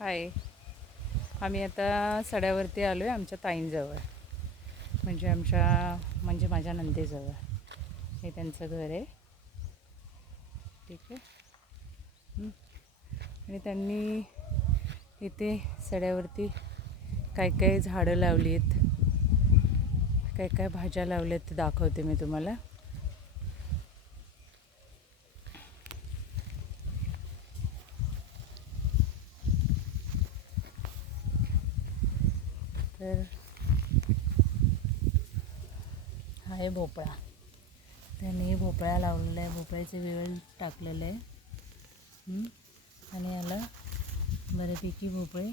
हाय. आम्ही आता सड्यावरती आलो आहे आमच्या ताईंजवळ, म्हणजे माझ्या नंदेजवळ. हे त्यांचं घर आहे. ठीक आहे. आणि त्यांनी इथे सड्यावरती काय काय झाडं लावली आहेत, काय काय भाज्या लावल्यात ते दाखवते मी तुम्हाला. तर हा आहे भोपळा. त्यांनी भोपळा लावलेला आहे, भोपळ्याचे वेळ टाकलेलं आहे. आणि याला बऱ्यापैकी भोपळे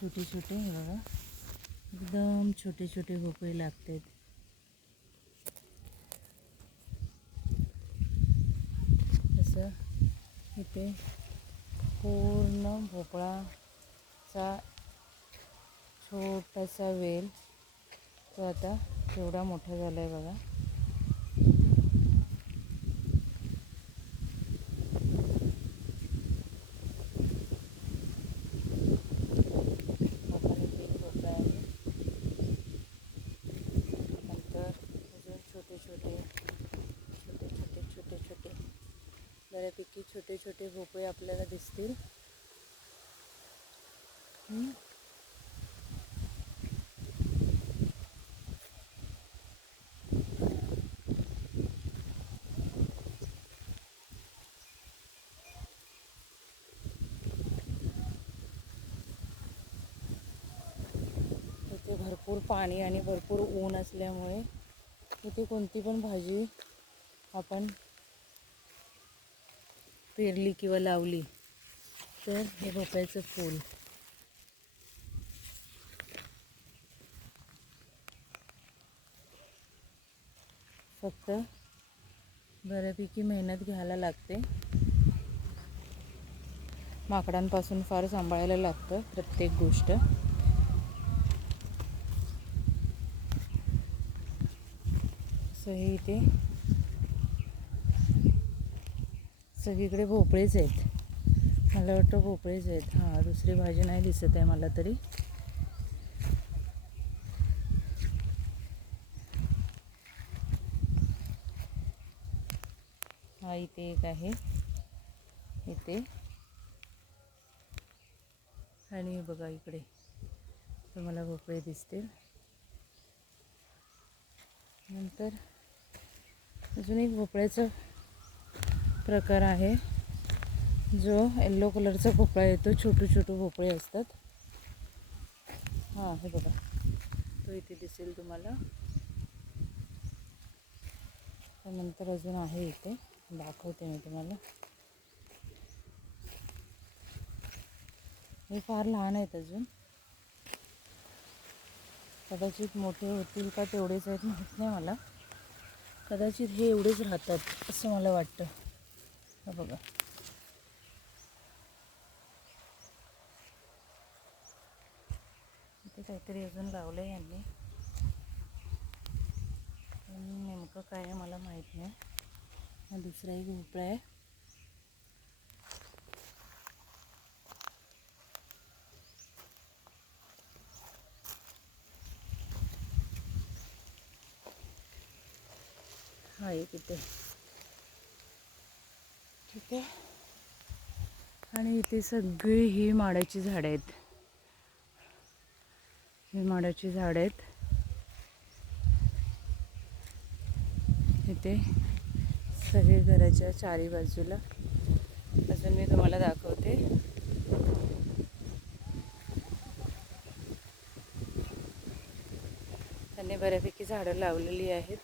छोटे छोटे, हे बघा, एकदम छोटे छोटे भोपळे लागतात. असं इथे पूर्ण भोपळाचा छोटासा वेल, तो आता केवढा मोठा झाला आहे बघा. भोपळा आहे. नंतर अजून छोटे छोटे छोटे छोटे छोटे छोटे बऱ्यापैकी छोटे छोटे भोपळे आपल्याला दिसतील. इथे भरपूर पाणी आणि भरपूर ऊन असल्यामुळे इथे कोणती पण भाजी आपण पेरली किंवा लावली तर हे भोपळ्याचं फूल फक्त बऱ्यापैकी मेहनत घ्यायला लागते. माकडांपासून फार सांभाळायला लागतं प्रत्येक गोष्ट. असं हे इथे सगळीकडे भोपळेच आहेत. मला वाटतं भोपळेच आहेत. हां, दुसरी भाजी नाही दिसत आहे मला तरी. हा इथे एक आहे इथे. आणि बघा इकडे तुम्हाला भोपळे दिसतील. नंतर अजून एक भोपळ्याचा प्रकार आहे जो येल्लो कलरचा भोपळा येतो. छोटू छोटू भोपळे असतात. हां, हे बघा, तो इथे दिसेल तुम्हाला. त्यानंतर अजून आहे इथे, दाखवते मी तुम्हाला. हे फार लहान आहेत अजून, कदाचित मोठे होतील का तेवढेच आहेत माहीत नाही मला. कदाचित हे एवढेच राहतात असं मला वाटतं. हा बघा, इथे काहीतरी अजून लावलं आहे यांनी, नेमकं काय आहे मला माहीत नाही. हा दुसरा एक भोपळा आहे. हा एक इथे. ठीक आहे. आणि इथे सगळी ही माडाची झाडं आहेत. ही माडाची झाडं आहेत इथे सगळे घराच्या चारी बाजूला. अजून मी तुम्हाला दाखवते. त्यांनी बऱ्यापैकी झाडं लावलेली आहेत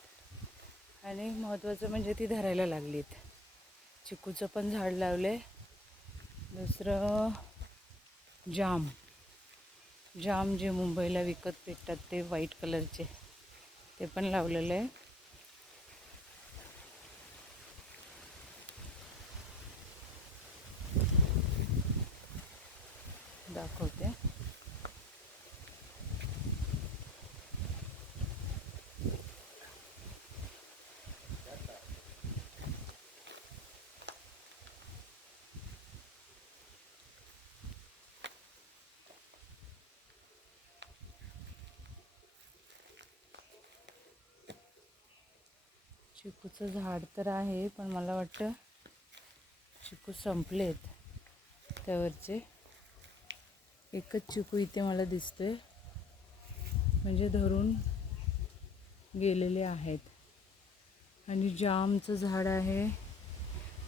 आणि महत्त्वाचं म्हणजे ती धरायला लागलीत. चिकूचं पण झाड लावलं आहे. दुसरं जाम जे मुंबईला विकत भेटतात ते व्हाईट कलरचे, ते पण लावलेलं आहे. दाखवते. चिकूचं झाड तर आहे, पण मला वाटतं चिकू संपलेत त्यावरचे. एकच चिकू इथे मला दिसतोय, म्हणजे धरून गेलेले आहेत. आणि जामचं झाड आहे,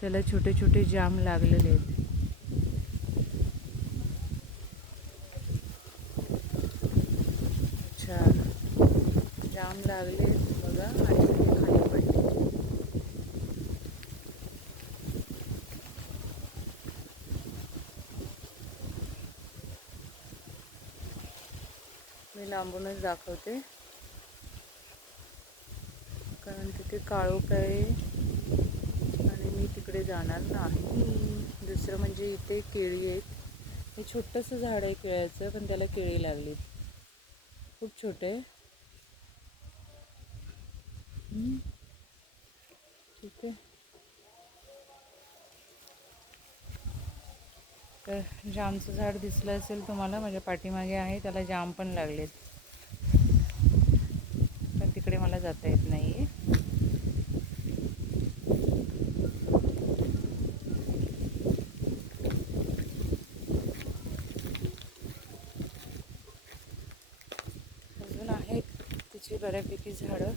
त्याला छोटे छोटे जाम लागलेले आहेत. अच्छा, जाम लागले बघा आणि ते खाली पडले. मी लांबूनच दाखवते, कारण तिथे काळोख आहे आणि मी तिकडे जाणार नाही. दुसरं म्हणजे इथे केळी आहेत. हे छोटंसं झाड आहे केळ्याचं, पण त्याला केळी लागली, खूप छोटे आहे. ठीक आहे, तर जामचं झाड दिसलं असेल तुम्हाला, माझ्या पाठीमागे आहे, त्याला जाम पण लागलेत, पण तिकडे मला जाता येत नाही आहे. अजून आहेत तिची बऱ्यापैकी झाडं.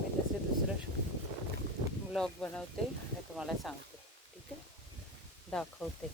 मी त्याचे दुसरं ब्लॉग बनवते आणि तुम्हाला सांगते, ठीक आहे, दाखवते.